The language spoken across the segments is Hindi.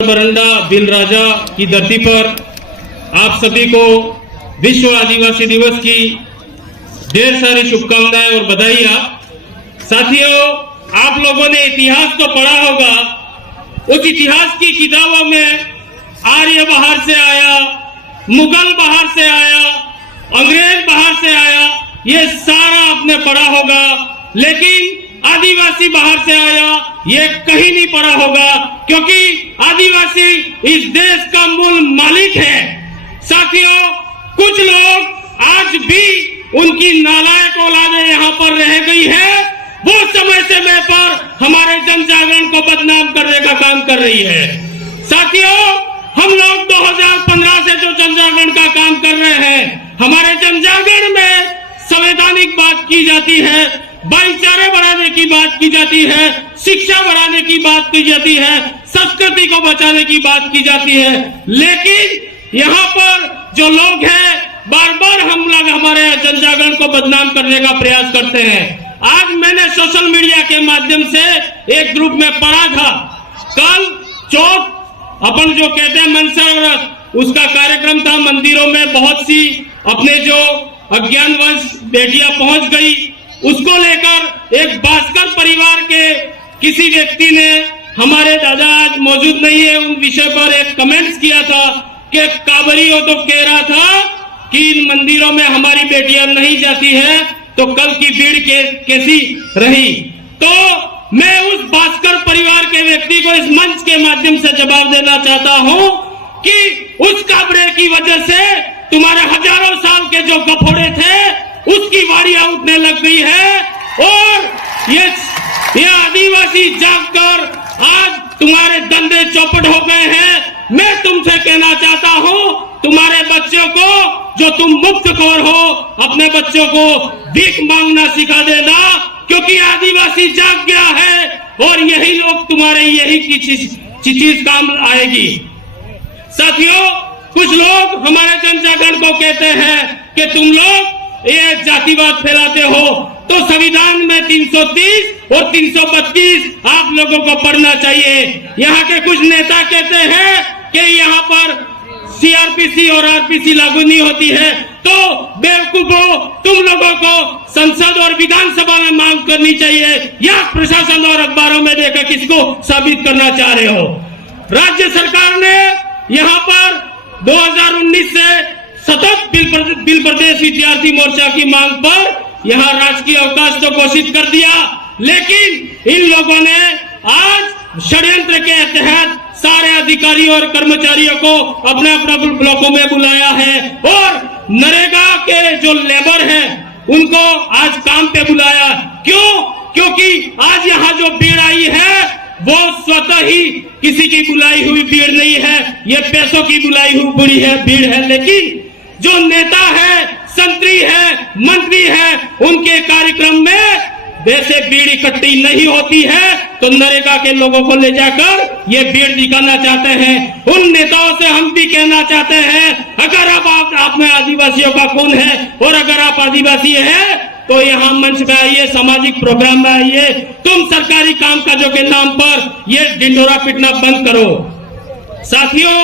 बरंडा बिल राजा की धरती पर आप सभी को विश्व आदिवासी दिवस की ढेर सारी शुभकामनाएं और बधाइयां। साथियों, आप लोगों ने इतिहास तो पढ़ा होगा। उस इतिहास की किताबों में आर्य बाहर से आया, मुगल बाहर से आया, अंग्रेज बाहर से आया, ये सारा आपने पढ़ा होगा। लेकिन आदिवासी बाहर से आया ये कहीं नहीं पढ़ा होगा, क्योंकि आदिवासी इस देश का मूल मालिक है। साथियों, कुछ लोग आज भी उनकी नालायक औलादें यहाँ पर रह गई है, वो समय समय पर हमारे जन जागरण को बदनाम करने का काम कर रही है। साथियों, हम लोग 2015 से जो जन जागरण का काम कर रहे हैं, हमारे जन जागरण में संवैधानिक बात की जाती है, भाईचारे बढ़ाने की बात की जाती है, शिक्षा बढ़ाने की बात की जाती है, संस्कृति को बचाने की बात की जाती है। लेकिन यहाँ पर जो लोग हैं, बार बार हम लोग हमारे जन जागरण को बदनाम करने का प्रयास करते हैं। आज मैंने सोशल मीडिया के माध्यम से एक ग्रुप में पढ़ा था, कल चौथ अपन जो कहते हैं मनसा व्रत, उसका कार्यक्रम था। मंदिरों में बहुत सी अपने जो अज्ञानवश बेटियां पहुंच गई, उसको लेकर एक भास्कर परिवार के किसी व्यक्ति ने, हमारे दादा आज मौजूद नहीं है, उन विषय पर एक कमेंट्स किया था कि काबरियो तो कह रहा था कि इन मंदिरों में हमारी बेटियां नहीं जाती है, तो कल की भीड़ कैसी रही। तो मैं उस भास्कर परिवार के व्यक्ति को इस मंच के माध्यम से जवाब देना चाहता हूं कि उस काबरे की वजह से तुम्हारे हजारों साल के जो गफोड़े थे उसकी वारियां उठने लग गई है, और ये आदिवासी जागकर आज तुम्हारे धंधे चौपट हो गए हैं। मैं तुमसे कहना चाहता हूं, तुम्हारे बच्चों को, जो तुम मुफ्तखोर हो, अपने बच्चों को भीख मांगना सिखा देना, क्योंकि आदिवासी जाग गया है और यही लोग तुम्हारे यही की चीज काम आएगी। साथियों, कुछ लोग हमारे जन जागरण को कहते हैं कि तुम लोग ये जातिवाद फैलाते हो, तो संविधान में 330 और 332 आप लोगों को पढ़ना चाहिए। यहाँ के कुछ नेता कहते हैं कि यहाँ पर सीआरपीसी और आरपीसी लागू नहीं होती है, तो बेवकूफों, तुम लोगों को संसद और विधानसभा में मांग करनी चाहिए, या प्रशासन और अखबारों में देखकर किसको साबित करना चाह रहे हो। राज्य सरकार ने यहाँ पर 2019 से सतत बिल प्रदेश विद्यार्थी मोर्चा की मांग पर यहाँ राजकीय अवकाश तो घोषित कर दिया, लेकिन इन लोगों ने आज षड्यंत्र के तहत सारे अधिकारियों और कर्मचारियों को अपने अपने ब्लॉकों में बुलाया है, और नरेगा के जो लेबर हैं उनको आज काम पे बुलाया। क्यों? क्योंकि आज यहाँ जो भीड़ आई है वो स्वतः ही किसी की बुलाई हुई भीड़ नहीं है, ये पैसों की बुलाई हुई भीड़ है। लेकिन जो नेता है, संतरी है, मंत्री है, उनके कार्यक्रम में वैसे भीड़ इकट्ठी नहीं होती है, तो नरेगा के लोगों को ले जाकर ये भीड़ दिखाना चाहते हैं। उन नेताओं से हम भी कहना चाहते हैं, अगर आप में आदिवासियों का खून है और अगर आप आदिवासी है तो यहाँ मंच में आइए, सामाजिक प्रोग्राम में आइए। तुम सरकारी काम काजों के नाम पर ये ढिंढोरा पीटना बंद करो। साथियों,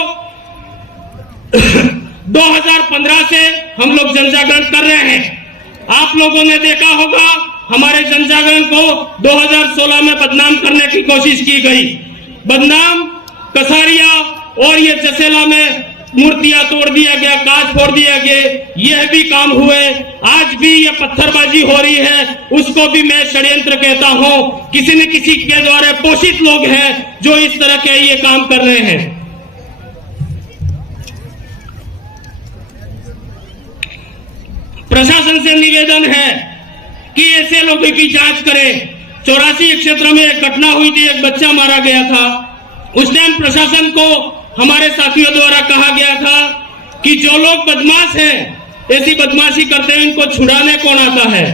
2015 से हम लोग जन जागरण कर रहे हैं। आप लोगों ने देखा होगा, हमारे जन जागरण को 2016 में बदनाम करने की कोशिश की गई। बदनाम, कसारिया और ये जसेला में मूर्तियां तोड़ दिया गया, कांच फोड़ दिया गया, यह भी काम हुए। आज भी ये पत्थरबाजी हो रही है, उसको भी मैं षड्यंत्र कहता हूं। किसी न किसी के द्वारा पोषित लोग हैं जो इस तरह के ये काम कर रहे हैं। प्रशासन से निवेदन है कि ऐसे लोगों की जांच करें। 84 क्षेत्र में एक घटना हुई थी, एक बच्चा मारा गया था। उस टाइम प्रशासन को हमारे साथियों द्वारा कहा गया था कि जो लोग बदमाश हैं, ऐसी बदमाशी करते हैं, इनको छुड़ाने कौन आता है,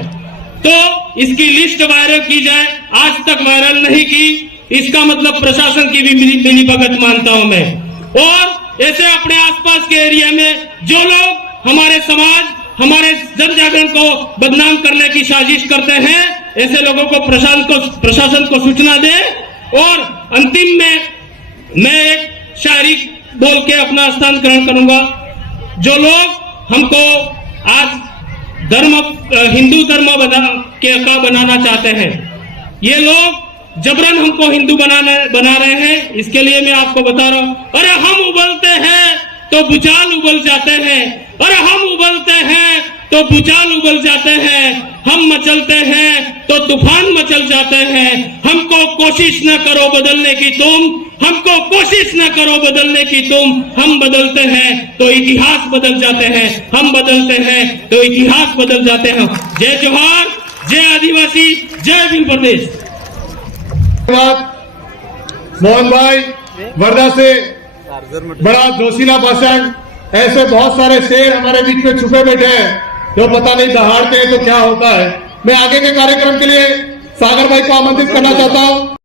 तो इसकी लिस्ट वायरल की जाए। आज तक वायरल नहीं की, इसका मतलब प्रशासन की भी मिलीभगत मानता हूं मैं। और ऐसे अपने आसपास के एरिया में जो लोग हमारे समाज, हमारे जन जागरण को बदनाम करने की साजिश करते हैं, ऐसे लोगों को प्रशासन को सूचना दे। और अंतिम में मैं एक शायरी बोल के अपना स्थान ग्रहण करूंगा। जो लोग हमको आज हिंदू धर्म का बनाना चाहते हैं, ये लोग जबरन हमको हिंदू बना रहे हैं। इसके लिए मैं आपको बता रहा हूं, अरे हम उबलते हैं तो भूचाल उबल जाते हैं, अरे हम उबलते हैं तो भूचाल उबल जाते हैं, हम मचलते हैं तो तूफान मचल जाते हैं। हमको कोशिश न करो बदलने की तुम, हमको कोशिश न करो बदलने की तुम। हम बदलते हैं तो इतिहास बदल जाते हैं, हम बदलते हैं तो इतिहास बदल जाते हैं। जय जोहार, जय आदिवासी, जय भीम प्रदेश। मोहन भाई वर्धा से बड़ा जोशीला भाषण, ऐसे बहुत सारे शेर हमारे बीच में छुपे बैठे हैं जो पता नहीं दहाड़ते हैं तो क्या होता है। मैं आगे के कार्यक्रम के लिए सागर भाई को आमंत्रित करना चाहता हूं।